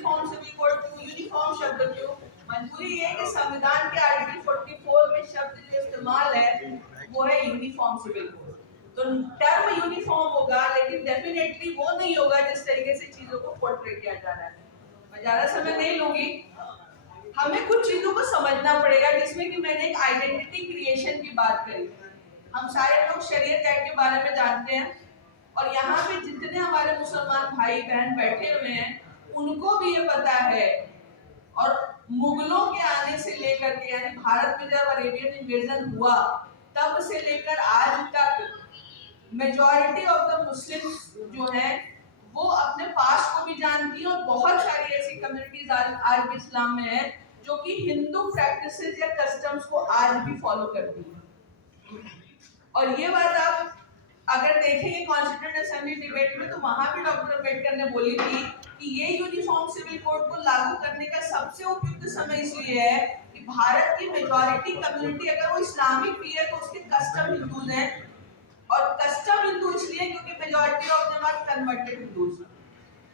Uniform civil code क्यों, uniform शब्द क्यों? मजबूरी ये है कि संविधान के आर्टिकल 44 में शब्द जो इस्तेमाल है वो है यूनिफॉर्म सिविल कोड। तो टर्म यूनिफॉर्म होगा, लेकिन डेफिनेटली वो नहीं होगा जिस तरीके से चीजों को पोर्ट्रे किया जा रहा है। मैं ज्यादा समय नहीं लूंगी, हमें कुछ चीजों को समझना पड़ेगा, जिसमें कि मैंने एक आइडेंटिटी क्रिएशन की बात करी। हम सारे लोग शरीयत एक्ट के बारे में जानते हैं, और यहाँ पे जितने हमारे मुसलमान भाई बहन बैठे हुए हैं उनको भी ये पता है। और मुगलों के आने से लेकर के, यानी भारत में जब अरेबियन इन्वेजन हुआ तब से लेकर आज तक मेजॉरिटी ऑफ द मुस्लिम्स जो है वो अपने पास को भी जानती है, और बहुत सारी ऐसी कम्युनिटीज आज भी इस्लाम में है जो कि हिंदू प्रैक्टिसेस या कस्टम्स को आज भी फॉलो करती है। और ये बात आप अगर देखेंगे कॉन्स्टिट्यूएंट असेंबली डिबेट में, तो वहां भी डॉक्टर अम्बेडकर ने बोली थी कि ये यूनिफॉर्म सिविल कोड को लागू करने का सबसे उपयुक्त समय इसलिए है कि भारत की मेजॉरिटी कम्युनिटी अगर वो इस्लामिक भी है तो उसके कस्टम हिंदूज हैं, और कस्टम हिंदू इसलिए क्योंकि majority of them are converted Hindus.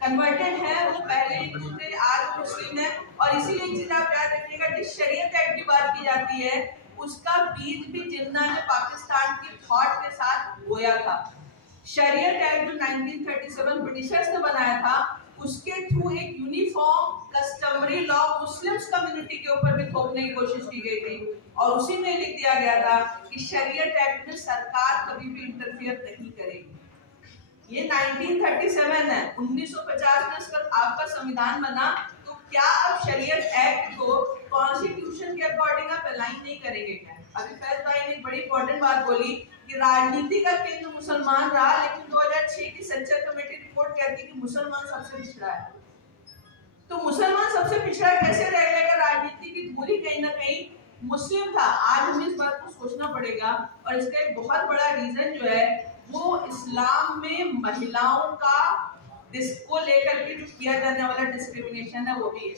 Converted है, वो पहले हिंदू थे, आज मुस्लिम है। और इसीलिए एक चीज आप याद रखिएगा, जिस शरीयत एक्ट की बात की जाती है उसका बीज भी जिन्ना ने पाकिस्तान की थॉट के साथ बोया था। शरीयत एक्ट जो 1937 ब्रिटिशर्स ने बनाया था, उसके थ्रू एक uniform customary law Muslims community के ऊपर भी थोपने की कोशिश की गई थी, और उसी में लिख दिया गया था कि शरीयत एक्ट में सरकार कभी भी इंटरफियर नहीं करेगी। ये 1937 है, 1950 में इसका आपका संविधान बना, तो क्या अब शरीयत एक्ट को कॉन्स्टिट्यूशन के अकॉर्डिंग आप अलाइन नहीं करेंगे क्या? अभी फैज भाई ने एक बड़ी इंपॉर्टेंट बात बोली कि राजनीति का केंद्र मुसलमान रहा, लेकिन 2006 की सच्चर कमेटी रिपोर्ट कहती है कि मुसलमान सबसे पिछड़ा है। तो मुसलमान सबसे पिछड़ा कैसे रह गया? राजनीति की धूरी कहीं ना कहीं मुस्लिम था। आज हमें इस बात को सोचना पड़ेगा, और इसका एक बहुत बड़ा रीजन जो है वो इस्लाम में महिलाओं का इसको लेकर के जो किया जाने वाला डिस्क्रिमिनेशन है वो भी है।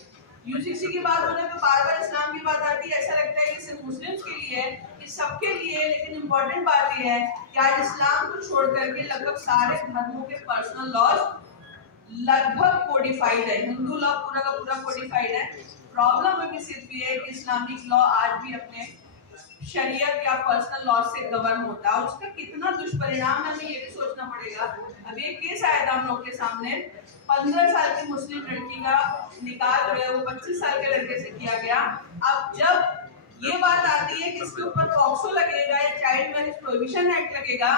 यूसीसी की बात होने पे बार बार इस्लाम की बात आती है, ऐसा लगता है कि सिर्फ मुस्लिम्स के लिए है, कि सबके लिए है। लेकिन इम्पोर्टेंट बात यह है कि आज इस्लाम को छोड़ करके लगभग सारे धर्मों के पर्सनल लॉज लगभग कोडिफाइड है। हिंदू लॉ पूरा का पूरा कोडिफाइड है। प्रॉब्लम अभी सिर्फ ये है कि इस्लामिक लॉ आज भी अपने शरीयत या पर्सनल लॉ से गवर्न होता है, और उसका कितना दुष्परिणाम है हमें ये भी सोचना पड़ेगा। अभी एक केस आया था हम लोग के सामने, 15 साल की मुस्लिम लड़की का निकाह जो है वो 25 साल के लड़के से किया गया। अब जब ये बात आती है कि इसके ऊपर पॉक्सो लगेगा या चाइल्ड मैरिज प्रोहिबिशन एक्ट लगेगा,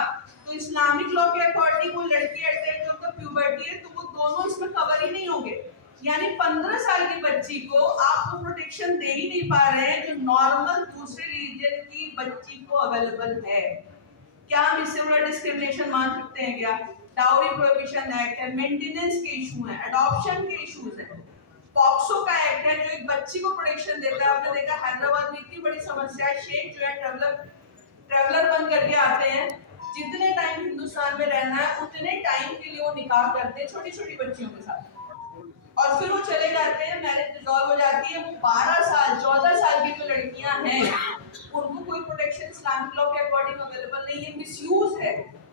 तो इस्लामिक लॉ के अकॉर्डिंग वो लड़की at the age of the puberty है, तो वो दोनों इसमें कवर ही नहीं होंगे। यानी 15 साल की बच्ची को आप वो प्रोटेक्शन दे ही नहीं पा रहे हैं जो नॉर्मल दूसरे रीजन की बच्ची को अवेलेबल है। क्या हम इससे बड़ा डिस्क्रिमिनेशन मान सकते हैं क्या? डाउरी प्रोहिबिशन एक्ट है, मेंटेनेंस के इशू हैं, अडॉप्शन के इश्यूज हैं, पॉक्सो का एक्ट है जो एक बच्ची को प्रोटेक्शन देता है। आपने देखा हैदराबाद में इतनी बड़ी समस्या है, शेख जो है ट्रेवलर बन करके आते हैं, जितने टाइम हिंदुस्तान में रहना है उतने टाइम के लिए वो निकाह करते हैं छोटी छोटी बच्चियों के साथ, और फिर वो चले जाते हैं, मैरिज डिसॉल्व हो जाती है। वो 12 साल 14 साल की जो लड़कियां हैं उनको कोई प्रोटेक्शन इस्लामिक लॉ के अकॉर्डिंग अवेलेबल नहीं है। मिसयूज है,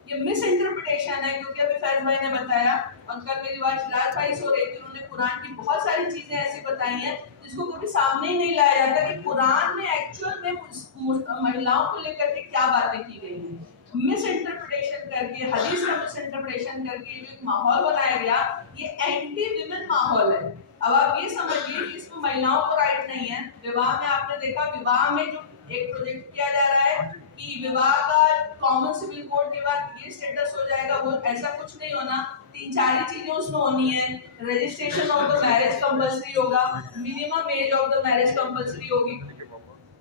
ये मिस इंटरप्रिटेशन है, क्योंकि अभी फैज भाई ने बताया और कल मेरी बात शिराज भाई से हो रही थी, उन्होंने कुरान की बहुत सारी चीजें ऐसी बताई हैं जिसको कभी सामने ही नहीं लाया जाता कि कुरान में एक्चुअल में महिलाओं को लेकर के क्या बातें की गई हैं। मिस इंटरप्रिटेशन करके, हदीस का मिस इंटरप्रिटेशन करके जो एक माहौल बनाया गया, ये एंटी विमेन माहौल है। अब आप ये समझिए कि इसमें महिलाओं को राइट नहीं है। विवाह में आपने देखा, विवाह में जो एक प्रोजेक्ट किया जा रहा है कि विवाह का कॉमन सिविल कोड के बाद ये स्टेटस हो जाएगा, वो ऐसा कुछ नहीं होना। 3-4 चीजें उसमें होनी है। Registration of the marriage compulsory होगा, minimum age of the marriage compulsory होगी,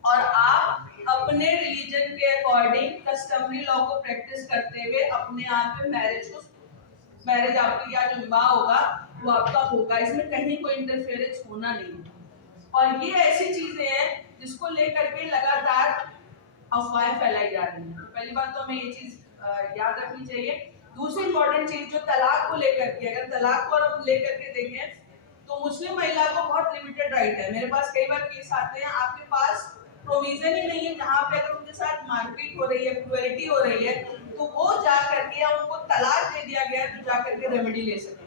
और आप अपने रिलीजन के अकॉर्डिंग कस्टमरी लॉ को प्रैक्टिस करते हुए अपने आप में मैरिज आपकी या जो विवाह होगा वो आपका होगा। इसमें कहीं कोई इंटरफेरेंस होना नहीं। और ये ऐसी चीजें हैं जिसको लेकर के लगातार अफवाहें फैलाई जा रही हैं। तो पहली बात तो हमें ये चीज याद रखनी चाहिए। दूसरी इंपॉर्टेंट चीज जो तलाक को लेकर के, अगर तलाक को हम लेकर के देखें तो मुस्लिम महिला को बहुत लिमिटेड राइट है। मेरे पास कई बार केस आते हैं, आपके पास प्रोविजन ही नहीं है जहाँ पे अगर उनके साथ मारपीट हो रही है, क्रूएलिटी हो रही है, तो वो जा करके या उनको तलाक दे दिया गया तो जा करके रेमेडी ले सके।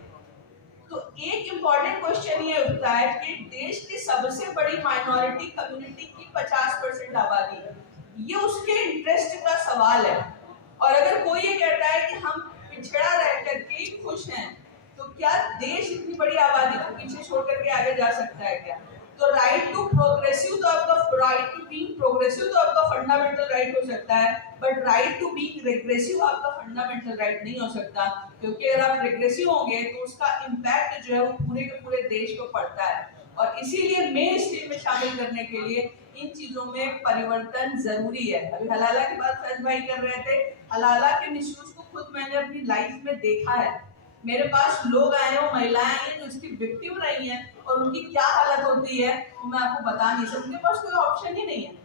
तो एक इम्पॉर्टेंट क्वेश्चन ये उठता है कि देश की सबसे बड़ी माइनॉरिटी कम्युनिटी की 50% आबादी है, ये उसके इंटरेस्ट का सवाल है। और अगर कोई ये कहता है कि हम पिछड़ा रह करके खुश हैं, तो क्या देश इतनी बड़ी आबादी को पीछे छोड़ करके आगे जा सकता है क्या? तो राइट टू प्रोग्रेसिव तो आपका राइट टू बीइंग प्रोग्रेसिव तो आपका फंडामेंटल राइट हो सकता है, but right to being regressive आपका फंडामेंटल राइट नहीं हो सकता, क्योंकि अगर आप रिग्रेसिव होंगे तो उसका इम्पैक्ट जो है वो पूरे के पूरे देश को पड़ता है। और इसीलिए मेन स्ट्रीम में शामिल करने के लिए इन चीजों में परिवर्तन जरूरी है। अभी हलाला की बात फैज भाई कर रहे थे, हलाला के मिसयूज को खुद मैंने अपनी लाइफ में देखा है। मेरे पास लोग आए हो, महिलाएं आई हैं जो इसकी विक्टिम रही हैं, और उनकी क्या हालत होती है वो मैं आपको बता नहीं सकती। उनके पास कोई ऑप्शन ही नहीं है।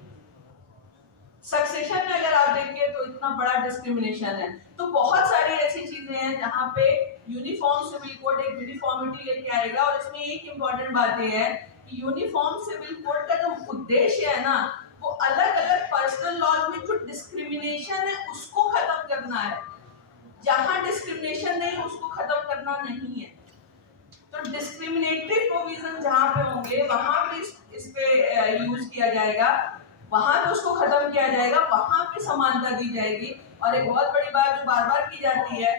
सक्सेशन में अगर आप देखिए तो इतना बड़ा डिस्क्रिमिनेशन है। तो बहुत सारी ऐसी चीजें हैं जहाँ पे यूनिफॉर्म सिविल कोड एक यूनिफॉर्मिटी लेके आएगा। और इसमें एक इम्पॉर्टेंट बात यह है कि यूनिफॉर्म सिविल कोड का जो उद्देश्य है ना, वो अलग अलग पर्सनल लॉज में जो डिस्क्रिमिनेशन है उसको खत्म करना है। जहां डिस्क्रिमिनेशन नहीं उसको खत्म करना नहीं है। तो डिस्क्रिमिनेटरी प्रोविजन जहां पे होंगे वहां पे इस पे यूज किया जाएगा, वहां पे उसको खत्म किया जाएगा, वहां पे समानता दी जाएगी। और एक बहुत बड़ी बात जो बार बार की जाती है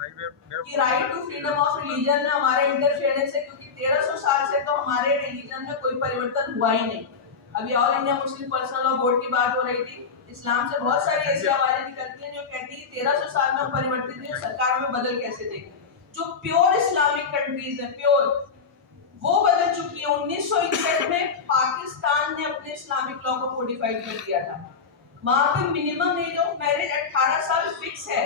कि right to freedom of religion में हमारे इंटरफेरेंस है, क्योंकि 1300 साल से तो हमारे रिलीजन में कोई परिवर्तन हुआ ही नहीं। अभी all India Muslim personal law board की बात हो रही थी, इस्लाम से बहुत सारी ऐसी आवाजें निकलती हैं जो कहती है 1300 साल में परिवर्तित नहीं, सरकारों में बदल कैसे देंगे। जो प्योर इस्लामिक कंट्रीज है, प्योर, वो बदल चुकी है। 1961 में पाकिस्तान ने अपने इस्लामिक लॉ को कोडिफाइड कर दिया था। वहां पे मिनिमम एज ऑफ मैरिज 18 साल फिक्स है।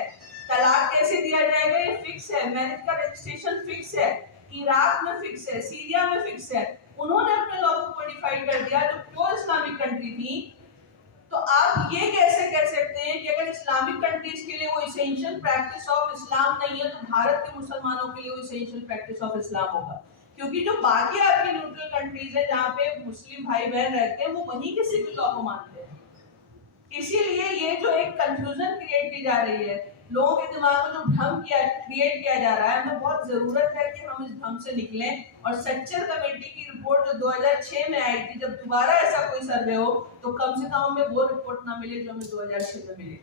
तलाक कैसे दिया जाएगा ये फिक्स है। मैरिज का रजिस्ट्रेशन फिक्स है। इराक में फिक्स है, सीरिया में फिक्स है। उन्होंने अपने लॉ को कोडिफाइड कर दिया जो प्योर इस्लामिक कंट्री थी। तो आप ये कैसे कह सकते हैं कि अगर इस्लामिक कंट्रीज के लिए वो इसेंशियल प्रैक्टिस ऑफ इस्लाम नहीं है, तो भारत के मुसलमानों के लिए वो इसेंशियल प्रैक्टिस ऑफ इस्लाम होगा? क्योंकि जो बाकी आपकी न्यूट्रल कंट्रीज है जहाँ पे मुस्लिम भाई बहन रहते हैं, वो वहीं के सिविल लॉ को मानते हैं। इसीलिए ये जो एक कंफ्यूजन क्रिएट की जा रही है, लोगों के दिमाग में जो भ्रम क्रिएट किया जा रहा है, हमें बहुत जरूरत है कि हम इस भ्रम से निकलें। और सच्चर कमेटी की रिपोर्ट जो 2006 में आई थी, जब दोबारा ऐसा कोई सर्वे हो तो कम से कम हमें वो रिपोर्ट ना मिले जो हमें 2006 में मिली।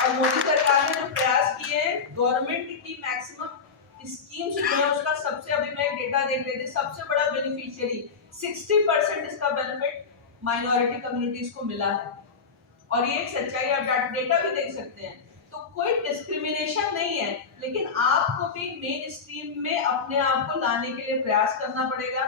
और मोदी सरकार ने जो प्रयास किए, गवर्नमेंट की मैक्सिमम स्कीम्स जो है उसका सबसे, अभी मैं डेटा देख रही थी, सबसे बड़ा बेनिफिशियरी 60% इसका बेनिफिट माइनॉरिटी कम्युनिटीज को मिला है। और ये एक सच्चाई, आप डेटा भी देख सकते हैं। तो कोई डिस्क्रिमिनेशन नहीं है, लेकिन आपको भी मेन स्ट्रीम में अपने आप को लाने के लिए प्रयास करना पड़ेगा,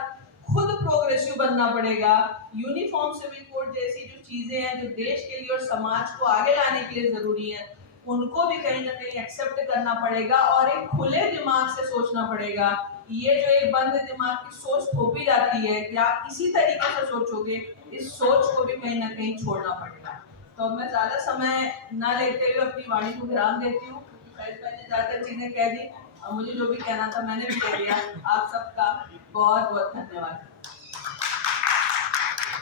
खुद प्रोग्रेसिव बनना पड़ेगा। यूनिफॉर्म सिविल कोड जैसी जो चीजें हैं जो देश के लिए और समाज को आगे लाने के लिए जरूरी है, उनको भी कहीं ना कहीं एक्सेप्ट करना पड़ेगा और एक खुले दिमाग से सोचना पड़ेगा। ये जो एक बंद दिमाग की सोच थोपी जाती है कि आप किसी तरीके से सोचोगे, इस सोच को भी कहीं ना कहीं छोड़ना पड़ेगा। तो मैं ज्यादा समय ना लेते हुए अपनी वाणी को विराम देती हूँ। मैंने ज्यादातर चीजें कह दी और मुझे जो भी कहना था मैंने भी कह दिया। आप सबका बहुत बहुत धन्यवाद।